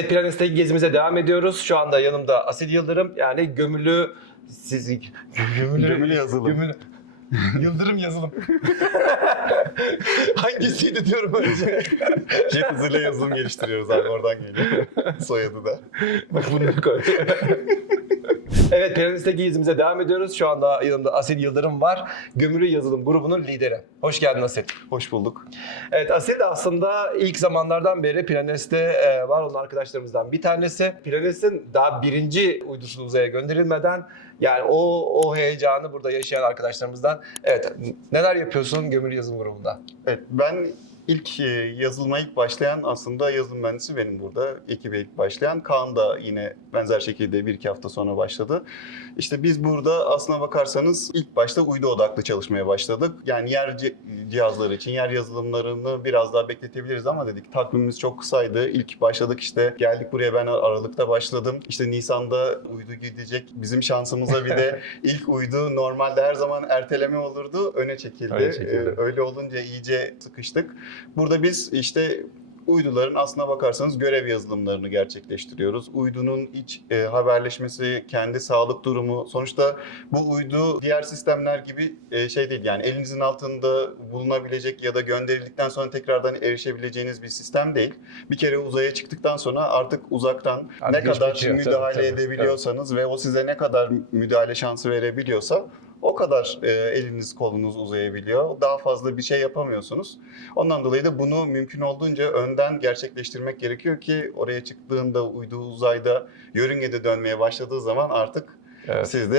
Evet Planis'teki gezimize devam ediyoruz. Şu anda yanımda Asil Yıldırım yani gömülü siz gömülü, Gömülü yazılım. Gömülü, Yıldırım yazılım. Hangisiydi diyorum önce. Jet hızıyla yazılım geliştiriyoruz abi oradan geliyor. Soyadı da. Bak bunu koy. evet Planis'teki gezimize devam ediyoruz. Şu anda yanımda Asil Yıldırım var. Gömülü yazılım grubunun lideri. Hoş geldin Asil. Hoş bulduk. Evet Asil de aslında ilk zamanlardan beri Planes'te e, var olan arkadaşlarımızdan bir tanesi. Planes'in daha birinci uydusu uzaya gönderilmeden yani o o heyecanı burada yaşayan arkadaşlarımızdan. Evet neler yapıyorsun Gömülü Yazılım grubunda? Evet ben ilk e, yazılıma ilk başlayan aslında yazılım mühendisi benim burada. Ekibe ilk başlayan. Kaan da yine benzer şekilde bir iki hafta sonra başladı. İşte biz burada aslına bakarsanız ilk başta uydu odaklı çalışmaya başladık. Yani yer ci- cihazları için yer yazılımlarını biraz daha bekletebiliriz ama dedik takvimimiz çok kısaydı. İlk başladık işte geldik buraya ben Aralık'ta başladım. İşte Nisan'da uydu gidecek. Bizim şansımıza bir de ilk uydu normalde her zaman erteleme olurdu. Öne çekildi. Öne çekildi. Ee, öyle olunca iyice sıkıştık. Burada biz işte uyduların aslına bakarsanız görev yazılımlarını gerçekleştiriyoruz. Uydunun iç e, haberleşmesi, kendi sağlık durumu. Sonuçta bu uydu diğer sistemler gibi e, şey değil. Yani elinizin altında bulunabilecek ya da gönderildikten sonra tekrardan erişebileceğiniz bir sistem değil. Bir kere uzaya çıktıktan sonra artık uzaktan Abi ne kadar bitiyor. müdahale Tabii, tabii, edebiliyorsanız ve o size ne kadar müdahale şansı verebiliyorsa o kadar e, eliniz kolunuz uzayabiliyor. Daha fazla bir şey yapamıyorsunuz. Ondan dolayı da bunu mümkün olduğunca önden gerçekleştirmek gerekiyor ki oraya çıktığında uydu uzayda yörüngede dönmeye başladığı zaman artık Evet. sizde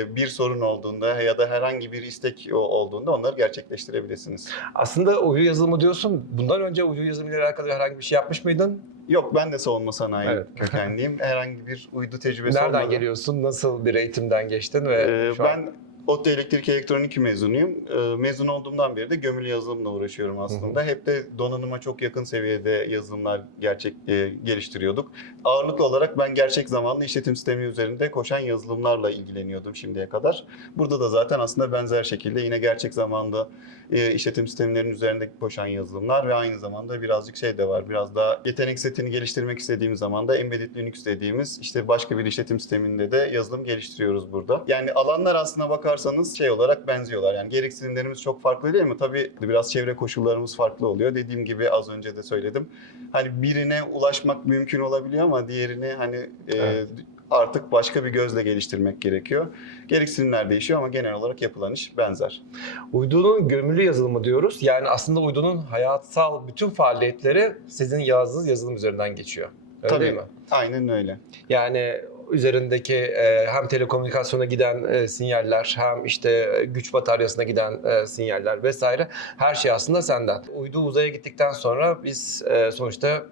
e, bir sorun olduğunda ya da herhangi bir istek olduğunda onları gerçekleştirebilirsiniz. Aslında uydu yazılımı diyorsun. Bundan önce uydu yazılımı ile alakalı herhangi bir şey yapmış mıydın? Yok ben de savunma sanayi Evet. kökenliyim. Herhangi bir uydu tecrübesi Nereden olmadı. geliyorsun? Nasıl bir eğitimden geçtin ve Ee, şu an- ben ODTÜ Elektrik Elektronik mezunuyum. Ee, mezun olduğumdan beri de gömülü yazılımla uğraşıyorum aslında. Hep de donanıma çok yakın seviyede yazılımlar gerçek e, geliştiriyorduk. Ağırlıklı olarak ben gerçek zamanlı işletim sistemi üzerinde koşan yazılımlarla ilgileniyordum şimdiye kadar. Burada da zaten aslında benzer şekilde yine gerçek zamanlı e, işletim sistemlerinin üzerinde koşan yazılımlar ve aynı zamanda birazcık şey de var. Biraz daha yetenek setini geliştirmek istediğimiz zaman da embedded Linux dediğimiz işte başka bir işletim sisteminde de yazılım geliştiriyoruz burada. Yani alanlar aslına bakarsanız şey olarak benziyorlar. Yani gereksinimlerimiz çok farklı değil mi? Tabii biraz çevre koşullarımız farklı oluyor. Dediğim gibi az önce de söyledim. Hani birine ulaşmak mümkün olabiliyor ama diğerini hani e, Evet. artık başka bir gözle geliştirmek gerekiyor. Gereksinimler değişiyor ama genel olarak yapılan iş benzer. Uydunun gömülü yazılımı diyoruz. Yani aslında uydunun hayatsal bütün faaliyetleri sizin yazdığınız yazılım üzerinden geçiyor. Öyle Tabii. değil mi? Aynen öyle. Yani üzerindeki e, hem telekomünikasyona giden e, sinyaller hem işte güç bataryasına giden e, sinyaller vesaire her şey aslında senden. Uydu uzaya gittikten sonra biz e, sonuçta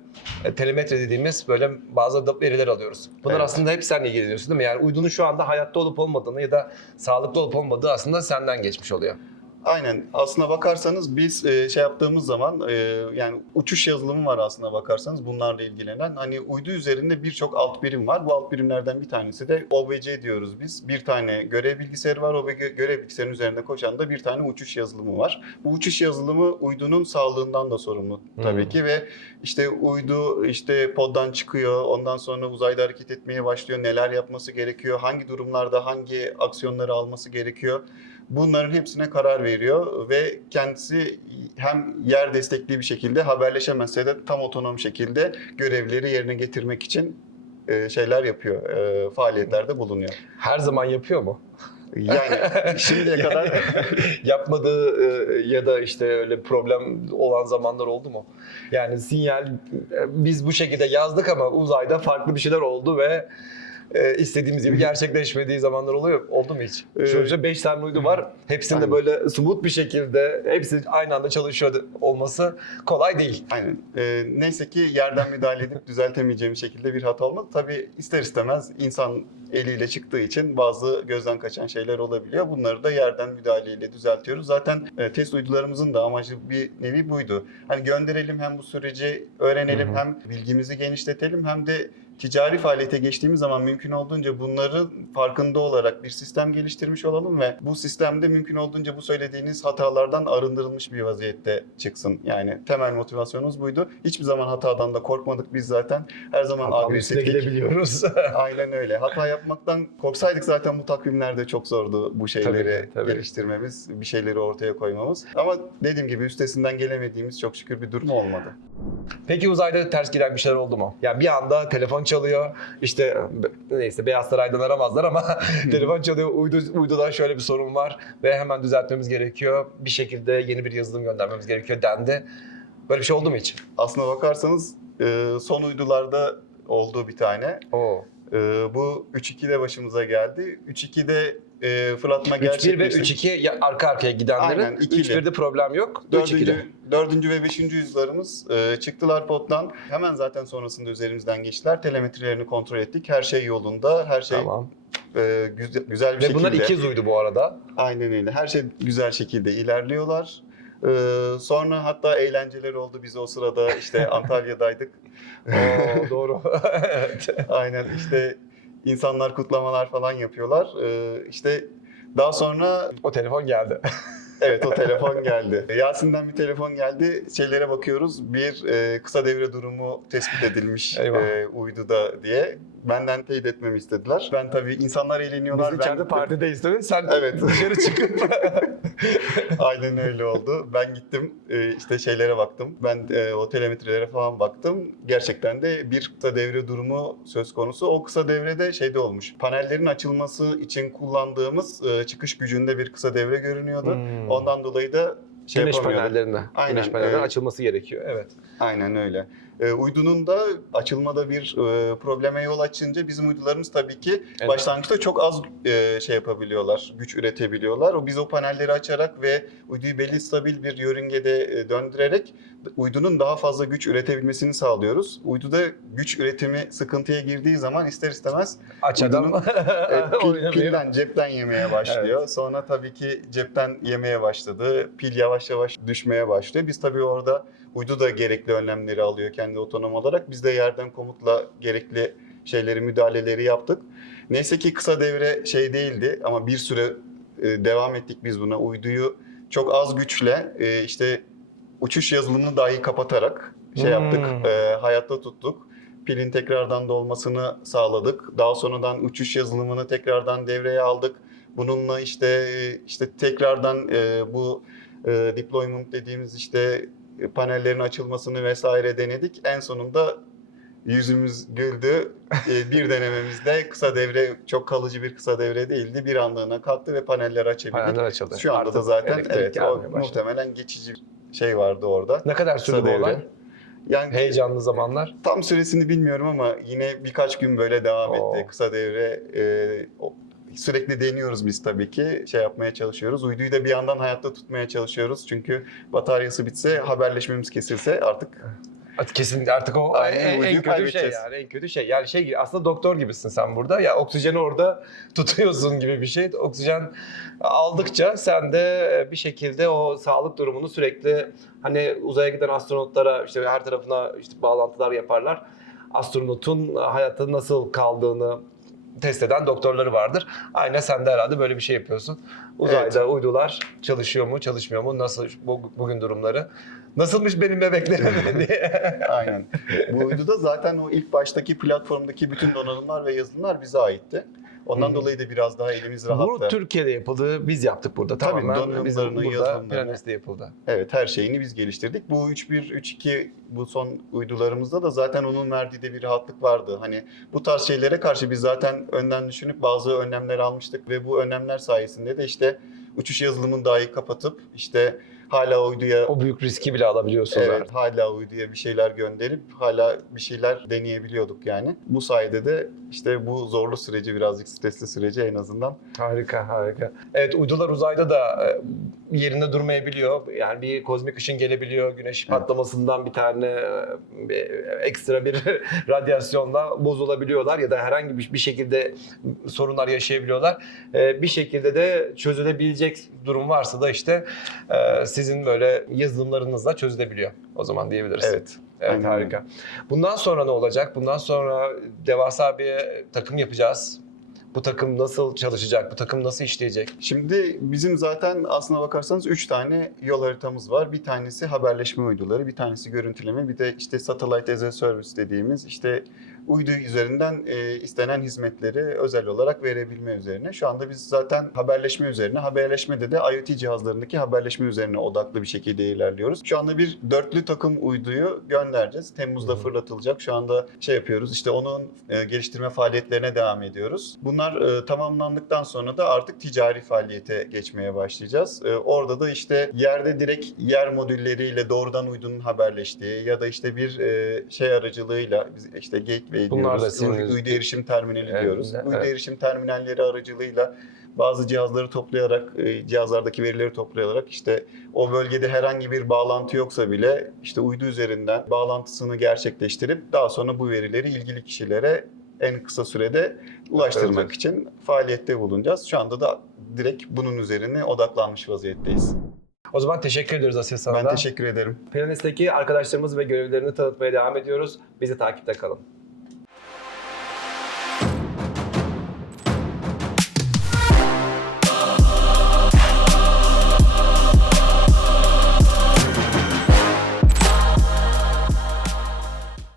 e, telemetre dediğimiz böyle bazı da veriler alıyoruz. Bunlar Evet. aslında hep sen ilgileniyorsun değil mi? Yani uydunun şu anda hayatta olup olmadığını ya da sağlıklı olup olmadığı aslında senden geçmiş oluyor. Aynen. Aslına bakarsanız biz e, şey yaptığımız zaman e, yani uçuş yazılımı var aslına bakarsanız bunlarla ilgilenen. Hani uydu üzerinde birçok alt birim var. Bu alt birimlerden bir tanesi de OBC diyoruz biz. Bir tane görev bilgisayarı var. O görev bilgisayarının üzerinde koşan da bir tane uçuş yazılımı var. Bu uçuş yazılımı uydunun sağlığından da sorumlu tabii Hmm. ki ve işte uydu işte poddan çıkıyor. Ondan sonra uzayda hareket etmeye başlıyor. Neler yapması gerekiyor? Hangi durumlarda hangi aksiyonları alması gerekiyor? Bunların hepsine karar veriyor ve kendisi hem yer destekli bir şekilde haberleşemezse de tam otonom şekilde görevleri yerine getirmek için e, şeyler yapıyor, e, faaliyetlerde bulunuyor. Her zaman yapıyor mu? Yani şimdiye kadar yapmadığı e, ya da işte öyle problem olan zamanlar oldu mu? Yani sinyal biz bu şekilde yazdık ama uzayda farklı bir şeyler oldu ve e, istediğimiz gibi gerçekleşmediği zamanlar oluyor. Oldu mu hiç? Ee, Şöyle 5 tane uydu var. Hepsinde aynen. böyle smooth bir şekilde hepsi aynı anda çalışıyor olması kolay değil. Aynen. Ee, neyse ki yerden müdahale edip düzeltemeyeceğim şekilde bir hata olmadı. Tabii ister istemez insan eliyle çıktığı için bazı gözden kaçan şeyler olabiliyor. Bunları da yerden müdahaleyle düzeltiyoruz. Zaten e, test uydularımızın da amacı bir nevi buydu. Hani gönderelim hem bu süreci öğrenelim hem bilgimizi genişletelim hem de ticari faaliyete geçtiğimiz zaman mümkün olduğunca bunların farkında olarak bir sistem geliştirmiş olalım ve bu sistemde mümkün olduğunca bu söylediğiniz hatalardan arındırılmış bir vaziyette çıksın. Yani temel motivasyonumuz buydu. Hiçbir zaman hatadan da korkmadık biz zaten. Her zaman agresiflik. gidebiliyoruz. Aynen öyle. Hata yapmaktan korksaydık zaten bu takvimlerde çok zordu bu şeyleri Tabii, tabii. geliştirmemiz, bir şeyleri ortaya koymamız. Ama dediğim gibi üstesinden gelemediğimiz çok şükür bir durum olmadı. Peki uzayda ters giden bir şeyler oldu mu? Yani bir anda telefon çalıyor. İşte neyse Beyaz Saray'dan aramazlar ama telefon çalıyor. Uydu, uyduda şöyle bir sorun var ve hemen düzeltmemiz gerekiyor. Bir şekilde yeni bir yazılım göndermemiz gerekiyor dendi. Böyle bir şey oldu mu hiç? Aslına bakarsanız e, son uydularda olduğu bir tane. Oo. E, Bu 3-2'de başımıza geldi. 3-2'de e, fırlatma 3-1 ve gerçekleşti. 3-2 ya- arka arkaya gidenlerin. Aynen, ikili. 3-1'de problem yok. 3-2'de. Dördüncü, dördüncü ve beşinci yüzlerimiz e, çıktılar pottan. Hemen zaten sonrasında üzerimizden geçtiler. Telemetrilerini kontrol ettik. Her şey yolunda. Her şey Tamam. e, güzel, güzel bir Ve şekilde. bunlar ikiz uydu bu arada. Aynen öyle. Her şey güzel şekilde ilerliyorlar. Ee, sonra hatta eğlenceler oldu. Biz o sırada işte Antalya'daydık. Oo, doğru. evet. Aynen işte insanlar kutlamalar falan yapıyorlar. Ee, işte daha sonra O telefon geldi. evet o telefon geldi. Yasin'den bir telefon geldi. Şeylere bakıyoruz. Bir e, kısa devre durumu tespit edilmiş Eyvah. e, uyduda diye. Benden teyit etmemi istediler. Ben tabii insanlar eğleniyorlar. Biz ben içeride partideyiz değil mi? Sen Evet. dışarı çıkıp Aynen öyle oldu. Ben gittim e, işte şeylere baktım. Ben e, o telemetrilere falan baktım. Gerçekten de bir kısa devre durumu söz konusu. O kısa devrede şeyde olmuş. Panellerin açılması için kullandığımız e, çıkış gücünde bir kısa devre görünüyordu. Hmm. Ondan dolayı da şey Güneş panellerine. Aynen, Güneş panellerine evet. açılması gerekiyor. Evet. Aynen öyle. E, uydunun da açılmada bir e, probleme yol açınca bizim uydularımız tabii ki Evet. başlangıçta çok az e, şey yapabiliyorlar, güç üretebiliyorlar. O biz o panelleri açarak ve uyduyu belli stabil bir yörüngede e, döndürerek uydunun daha fazla güç üretebilmesini sağlıyoruz. Uyduda güç üretimi sıkıntıya girdiği zaman ister istemez Aç adam. E, pil, pilden cepten yemeye başlıyor. Sonra tabii ki cepten yemeye başladı. Pil yavaş yavaş düşmeye başlıyor. Biz tabii orada uydu da gerekli önlemleri alıyor kendi otonom olarak. Biz de yerden komutla gerekli şeyleri, müdahaleleri yaptık. Neyse ki kısa devre şey değildi ama bir süre e, devam ettik biz buna. Uyduyu çok az güçle e, işte uçuş yazılımını dahi kapatarak şey Hmm. yaptık, e, hayatta tuttuk. Pilin tekrardan dolmasını sağladık. Daha sonradan uçuş yazılımını tekrardan devreye aldık. Bununla işte işte tekrardan bu deployment dediğimiz işte panellerin açılmasını vesaire denedik. En sonunda yüzümüz güldü. E, bir denememizde kısa devre çok kalıcı bir kısa devre değildi. Bir anlığına kalktı ve paneller açabildik. Paneller açıldı. Şu anda Artık da zaten evet o başladı. muhtemelen geçici şey vardı orada. Ne kadar sürdü bu olay? Yani Heyecanlı zamanlar. tam süresini bilmiyorum ama yine birkaç gün böyle devam Oo. etti. Kısa devre e, sürekli deniyoruz biz tabii ki. Şey yapmaya çalışıyoruz. Uyduyu da bir yandan hayatta tutmaya çalışıyoruz. Çünkü bataryası bitse, haberleşmemiz kesilse artık Kesin artık o Aynen, en, en kötü şey yani en kötü şey. Yani şey aslında doktor gibisin sen burada. Ya oksijeni orada tutuyorsun gibi bir şey. Oksijen aldıkça sen de bir şekilde o sağlık durumunu sürekli hani uzaya giden astronotlara işte her tarafına işte bağlantılar yaparlar. Astronotun hayatta nasıl kaldığını test eden doktorları vardır. Aynen sen de herhalde böyle bir şey yapıyorsun. Uzayda uydular çalışıyor mu, çalışmıyor mu? Nasıl bu, bugün durumları? Nasılmış benim bebeklerim diye. aynen. Bu uyduda zaten o ilk baştaki platformdaki bütün donanımlar ve yazılımlar bize aitti. Ondan Hı. dolayı da biraz daha elimiz rahattı. Bu Türkiye'de yapıldı. Biz yaptık burada. Tabii, Tamamen bizim burada yapıldı. Evet her şeyini biz geliştirdik. Bu 3.1, 3.2 bu son uydularımızda da zaten onun verdiği de bir rahatlık vardı. Hani bu tarz şeylere karşı biz zaten önden düşünüp bazı önlemler almıştık ve bu önlemler sayesinde de işte uçuş yazılımını dahi kapatıp işte hala uyduya O büyük riski bile alabiliyorsunuz Evet, artık. hala uyduya bir şeyler gönderip hala bir şeyler deneyebiliyorduk yani. Bu sayede de işte bu zorlu süreci birazcık stresli süreci en azından Harika, harika. Evet, uydular uzayda da e, yerinde durmayabiliyor. Yani bir kozmik ışın gelebiliyor. Güneş Evet. patlamasından bir tane e, bir ekstra bir radyasyonla bozulabiliyorlar ya da herhangi bir, bir şekilde sorunlar yaşayabiliyorlar. E, Bir şekilde de çözülebilecek durum varsa da işte sizin böyle yazılımlarınızla çözülebiliyor o zaman diyebiliriz. Evet. Evet Aynen harika. Bundan sonra ne olacak? Bundan sonra devasa bir takım yapacağız. Bu takım nasıl çalışacak? Bu takım nasıl işleyecek? Şimdi bizim zaten aslına bakarsanız 3 tane yol haritamız var. Bir tanesi haberleşme uyduları, bir tanesi görüntüleme, bir de işte satellite as a service dediğimiz işte uydu üzerinden e, istenen hizmetleri özel olarak verebilme üzerine. Şu anda biz zaten haberleşme üzerine, haberleşmede de IoT cihazlarındaki haberleşme üzerine odaklı bir şekilde ilerliyoruz. Şu anda bir dörtlü takım uyduyu göndereceğiz. Temmuz'da hı. fırlatılacak. Şu anda şey yapıyoruz. işte onun e, geliştirme faaliyetlerine devam ediyoruz. Bunlar e, tamamlandıktan sonra da artık ticari faaliyete geçmeye başlayacağız. E, orada da işte yerde direkt yer modülleriyle doğrudan uydunun haberleştiği ya da işte bir e, şey aracılığıyla biz işte gateway Bunlar da Uydu, erişim terminali Evet, diyoruz. evet. Uydu erişim terminalleri aracılığıyla bazı cihazları toplayarak, e, cihazlardaki verileri toplayarak işte o bölgede herhangi bir bağlantı yoksa bile işte uydu üzerinden bağlantısını gerçekleştirip daha sonra bu verileri ilgili kişilere en kısa sürede ulaştırmak Aktaracak. için faaliyette bulunacağız. Şu anda da direkt bunun üzerine odaklanmış vaziyetteyiz. O zaman teşekkür ediyoruz Asil sana Ben teşekkür ederim. Planist'teki arkadaşlarımız ve görevlerini tanıtmaya devam ediyoruz. Bizi takipte kalın.